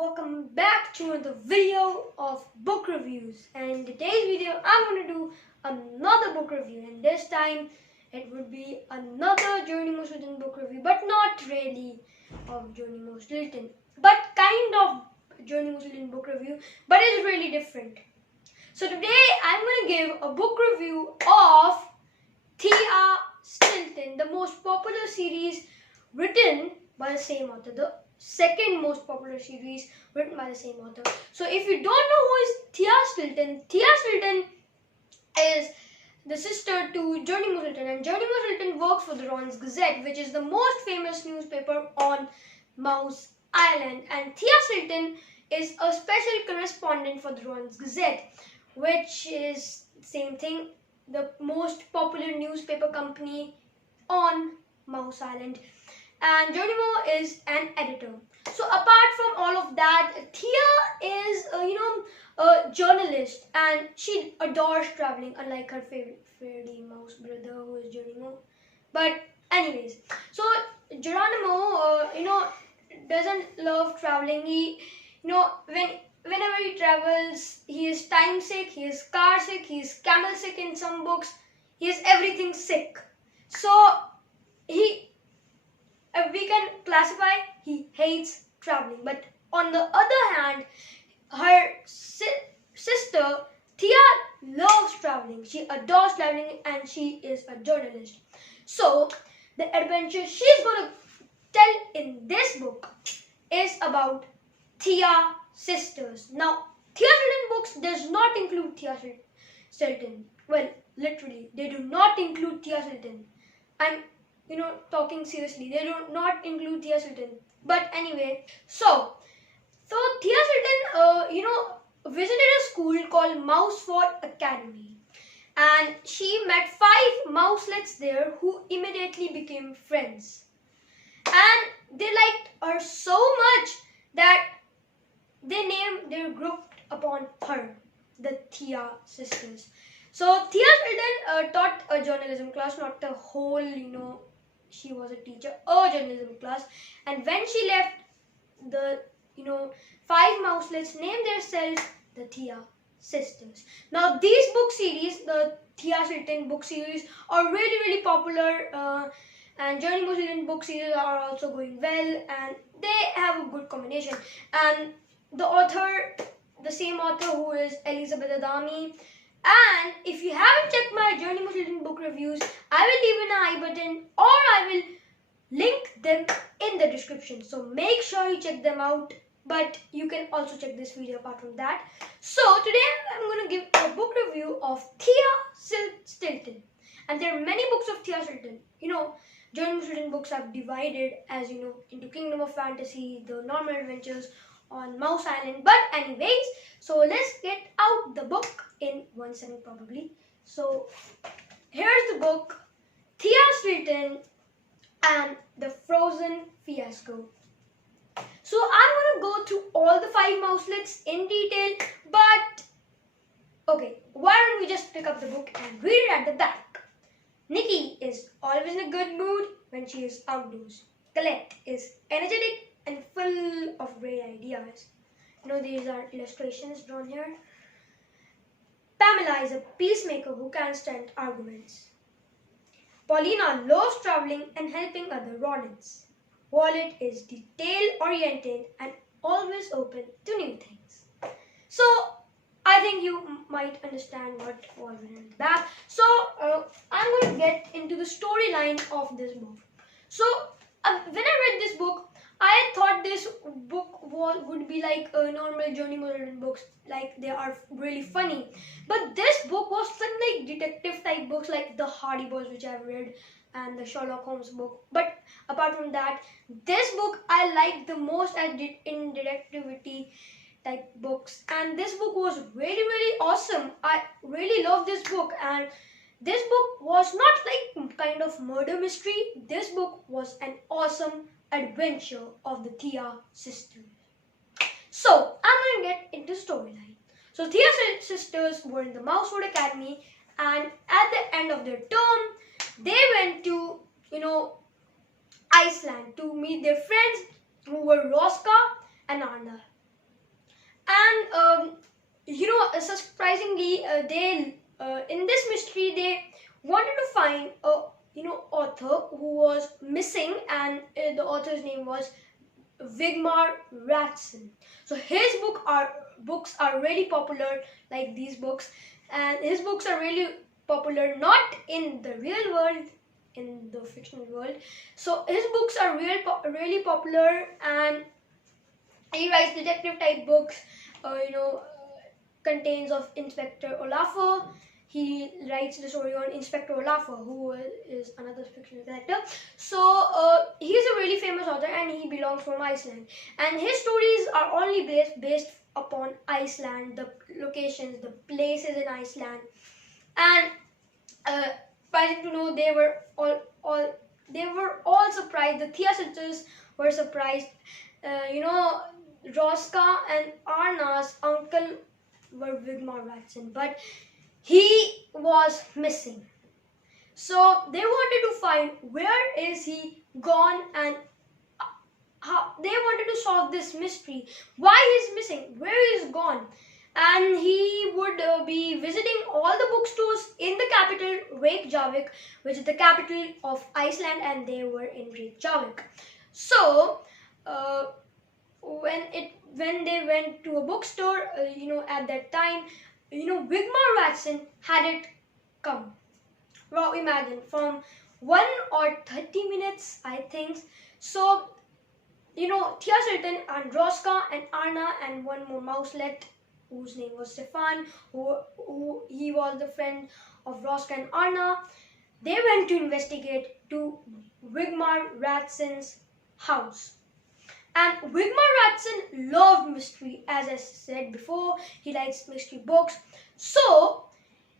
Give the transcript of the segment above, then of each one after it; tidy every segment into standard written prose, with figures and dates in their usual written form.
welcome back to another video of book reviews. And in today's video I'm going to do another book review, and this time it would be another Geronimo Stilton book review, but not really of Geronimo Stilton, but kind of Geronimo Stilton book review, but it's really different. So today I'm going to give a book review of Thea Stilton, the most popular series written by the same author, the second most popular series written by the same author. So if you don't know who is Thea Stilton is the sister to Geronimo Stilton, and Geronimo Stilton works for the Ron's Gazette, which is the most famous newspaper on Mouse Island, and Thea Stilton is a special correspondent for the Ron's Gazette, which is the same thing, the most popular newspaper company on Mouse Island. And Geronimo is an editor. So apart from all of that, Thea is a journalist, and she adores traveling, unlike her fairy mouse brother who is Geronimo. But anyways, so Geronimo doesn't love traveling. He whenever he travels, he is time sick, he is car sick, he is camel sick in some books, he is everything sick. So we can classify he hates traveling. But on the other hand, her sister Thea loves traveling. She adores traveling, and she is a journalist. So the adventure she's going to tell in this book is about Thea sisters. Now, Thea Stilton books does not include Thea Stilton. Well, literally, they do not include Thea Stilton. I'm talking seriously. They do not include Thea Stilton. But anyway, so Thea Stilton, visited a school called Mouseford Academy, and she met 5 mouselets there who immediately became friends, and they liked her so much that they named their group upon her, the Thea sisters. So Thea Stilton taught a journalism class, not a whole, she was a teacher, a journalism class. And when she left, the 5 mouselets named themselves the Thea sisters. Now these book series, the Thea Stilton book series, are really popular, and Geronimo Stilton book series are also going well, and they have a good combination. And the author, the same author who is Elisabetta Dami. And if you haven't checked my Geronimo Stilton book reviews, I will leave an I button, or I will link them in the description. So make sure you check them out. But you can also check this video apart from that. So today I'm going to give a book review of Thea Stilton. And there are many books of Thea Stilton. Geronimo Stilton books have divided, as into Kingdom of Fantasy, the normal adventures on Mouse Island. But anyways, so let's get out the book in 1 second probably. So here's the book, Thea Stilton and the Frozen Fiasco. So I'm going to go through all the 5 mouselets in detail, but okay, why don't we just pick up the book and read it at the back. Nikki is always in a good mood when she is outdoors. Colette is energetic and full of great ideas. These are illustrations drawn here. Pamela is a peacemaker who can't stand arguments. Paulina loves traveling and helping other rodents. Violet is detail-oriented and always open to new things. So, I think you might understand what was in the back. So, I'm going to get into the storyline of this book. So, when I read this book, I thought this book would be like a normal Geronimo Stilton books, like they are really funny. But this book was fun, like detective type books like the Hardy Boys, which I've read, and the Sherlock Holmes book. But apart from that, this book I liked the most in detectivity type books. And this book was really awesome. I really love this book. And this book was not like kind of murder mystery. This book was an awesome adventure of the Thea sisters. So I'm going to get into storyline. So Thea sisters were in the Mouseford Academy, and at the end of their term, they went to Iceland to meet their friends who were Roska and Anna. surprisingly, they in this mystery they wanted to find a author who was missing, and the author's name was Wigmar Ratson. So his books are really popular, like these books, and his books are really popular not in the real world, in the fictional world. So his books are really popular, and he writes detective type books. Contains of Inspector Olafur. He writes the story on Inspector Olafur, who is another fictional character. So he's a really famous author, and he belongs from Iceland. And his stories are only based upon Iceland, the locations, the places in Iceland. And surprising to know, they were all surprised. The Thea sisters were surprised. Roska and Arna's uncle were Wigmar Ratson, but he was missing. So they wanted to find where is he gone, and how they wanted to solve this mystery. Why he's missing? Where he's gone? And he would be visiting all the bookstores in the capital Reykjavik, which is the capital of Iceland, and they were in Reykjavik. So when they went to a bookstore, at that time, Wigmar Ratson had it come. Well, imagine, from 1 or 30 minutes, I think. So, Thea Stilton and Roska and Arna and one more mouselet, whose name was Stefan, who he was the friend of Roska and Arna. They went to investigate to Wigmar Ratson's house. And Wigmar Ratson loved mystery, as I said before. He likes mystery books. So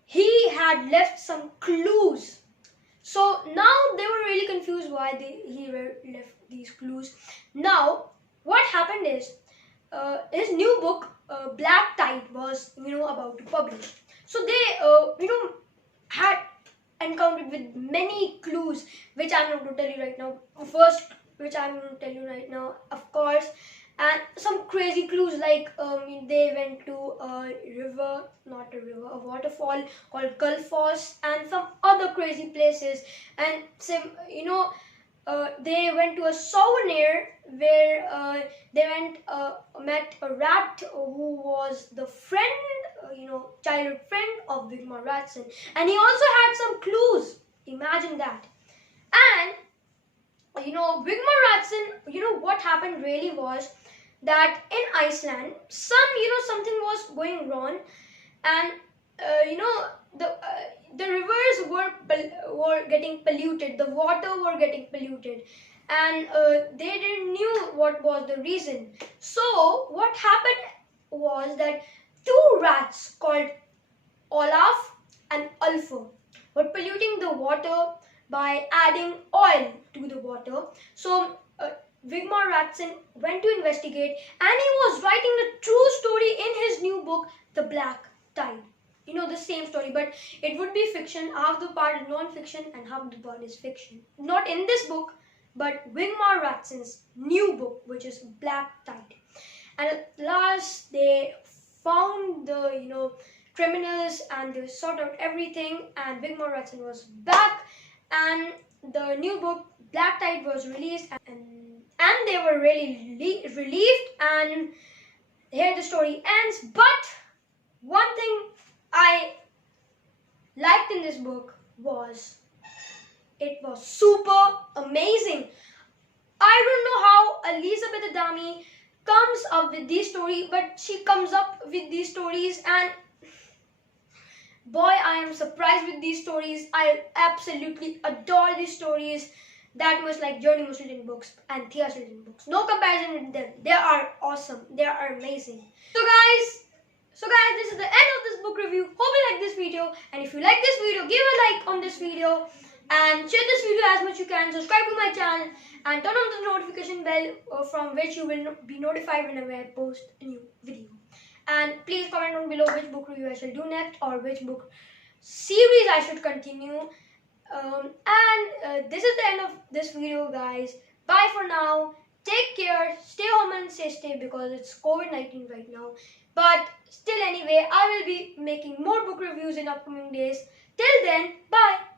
he had left some clues. So now they were really confused why he left these clues. Now what happened is, his new book, Black Tide, was about to publish. So they had encountered with many clues, which I'm not going to tell you right now. First, which I'm going to tell you right now, of course, and some crazy clues, like they went to a river, not a river, a waterfall called Gulfoss, and some other crazy places. And they went to a souvenir where they met a rat who was the friend, childhood friend of Wigmar Ratson, and he also had some clues. Imagine that. And Wigmar Ratson, what happened really was that in Iceland, something was going wrong, and the rivers were getting polluted, the water were getting polluted, and they didn't knew what was the reason. So what happened was that two rats called Olaf and Ulfur were polluting the water by adding oil to the water. So Wigmar Ratson went to investigate, and he was writing the true story in his new book, The Black Tide. The same story, but it would be fiction. Half the part is non-fiction and half the part is fiction. Not in this book, but Wigmar Ratson's new book, which is Black Tide. And at last they found the criminals, and they sorted out everything, and Wigmar Ratson was back, and the new book Black Tide was released, and they were really relieved, and here the story ends. But one thing I liked in this book was it was super amazing. I don't know how Elisabetta Dami comes up with these stories, but she comes up with these stories, and boy, I am surprised with these stories. I absolutely adore these stories. That much like Geronimo Stilton books and Thea Stilton books. No comparison with them. They are awesome. They are amazing. So guys, this is the end of this book review. Hope you like this video. And if you like this video, give a like on this video. And share this video as much you can. Subscribe to my channel. And turn on the notification bell from which you will be notified whenever I post a new video. And please comment down below which book review I shall do next, or which book series I should continue. This is the end of this video, guys. Bye for now. Take care, stay home and stay safe because it's COVID-19 right now. But still anyway, I will be making more book reviews in upcoming days. Till then, bye.